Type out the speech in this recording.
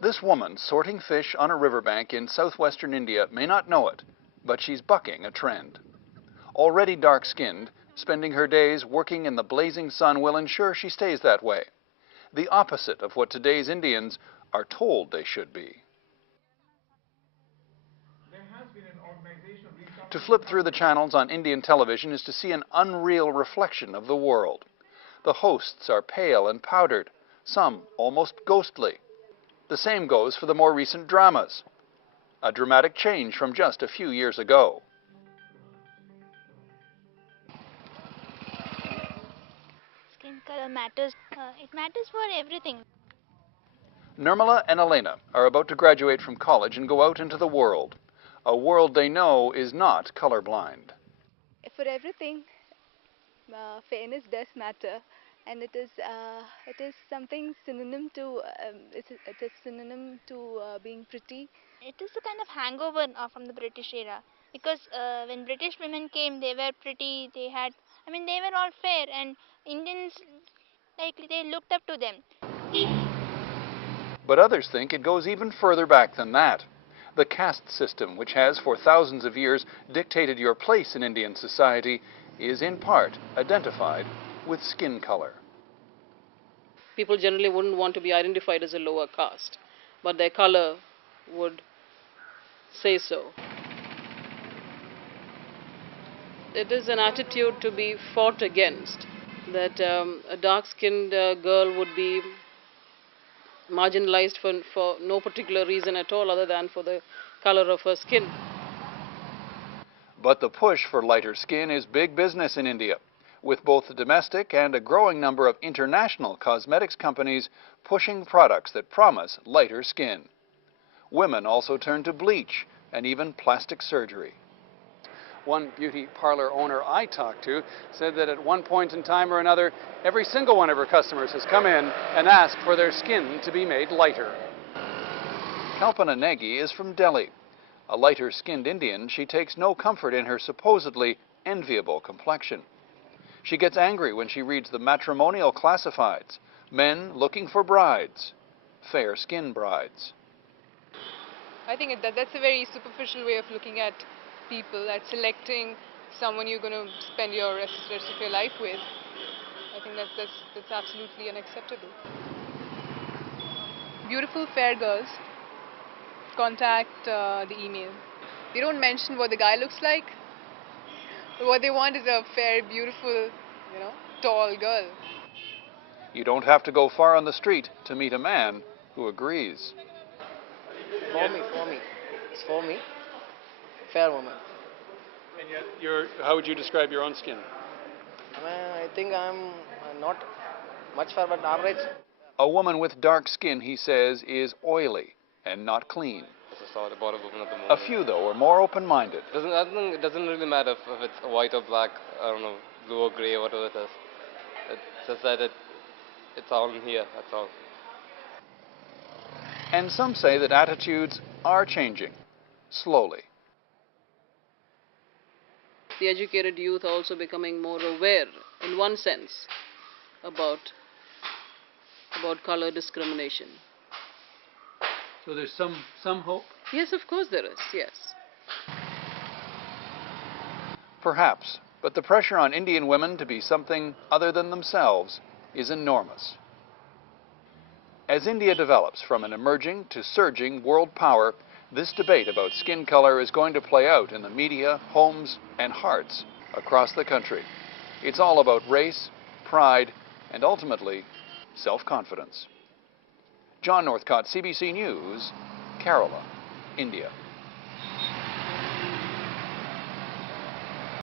This woman sorting fish on a riverbank in southwestern India may not know it, but she's bucking a trend. Already dark-skinned, spending her days working in the blazing sun will ensure she stays that way. The opposite of what today's Indians are told they should be. To flip through the channels on Indian television is to see an unreal reflection of the world. The hosts are pale and powdered, some almost ghostly. The same goes for the more recent dramas. A dramatic change from just a few years ago. Skin color matters. It matters for everything. Nirmala and Elena are about to graduate from college and go out into the world. A world they know is not colorblind. For everything, fairness does matter, and it is something synonym to it is synonym to being pretty. It is a kind of hangover from the British era because when British women came, they were pretty. They were all fair, and Indians they looked up to them. But others think it goes even further back than that. The caste system, which has for thousands of years dictated your place in Indian society, is in part identified with skin color. People generally wouldn't want to be identified as a lower caste, but their color would say so. It is an attitude to be fought against, that a dark-skinned girl would be marginalized for no particular reason at all other than for the color of her skin. But the push for lighter skin is big business in India, with both the domestic and a growing number of international cosmetics companies pushing products that promise lighter skin. Women also turn to bleach and even plastic surgery. One beauty parlor owner I talked to said that at one point in time or another, every single one of her customers has come in and asked for their skin to be made lighter. Kalpana Negi is from Delhi. A lighter-skinned Indian, she takes no comfort in her supposedly enviable complexion. She gets angry when she reads the matrimonial classifieds, men looking for brides, fair-skinned brides. I think that's a very superficial way of looking at people, at selecting someone you're going to spend your rest of your life with. I think that's absolutely unacceptable. Beautiful fair girls, contact the email. They don't mention what the guy looks like. What they want is a fair, beautiful, tall girl. You don't have to go far on the street to meet a man who agrees. For me. It's for me. Fair woman. And yet, how would you describe your own skin? I think I'm not much fair, but average. A woman with dark skin, he says, is oily and not clean. A few, though, are more open-minded. It doesn't really matter if it's white or black, I don't know, blue or grey, whatever it is. It's just that it's all in here, that's all. And some say that attitudes are changing, slowly. The educated youth are also becoming more aware, in one sense, about color discrimination. So there's some hope? Yes, of course there is, yes. Perhaps, but the pressure on Indian women to be something other than themselves is enormous. As India develops from an emerging to surging world power, this debate about skin color is going to play out in the media, homes, and hearts across the country. It's all about race, pride, and ultimately, self-confidence. John Northcott, CBC News, Kerala, India.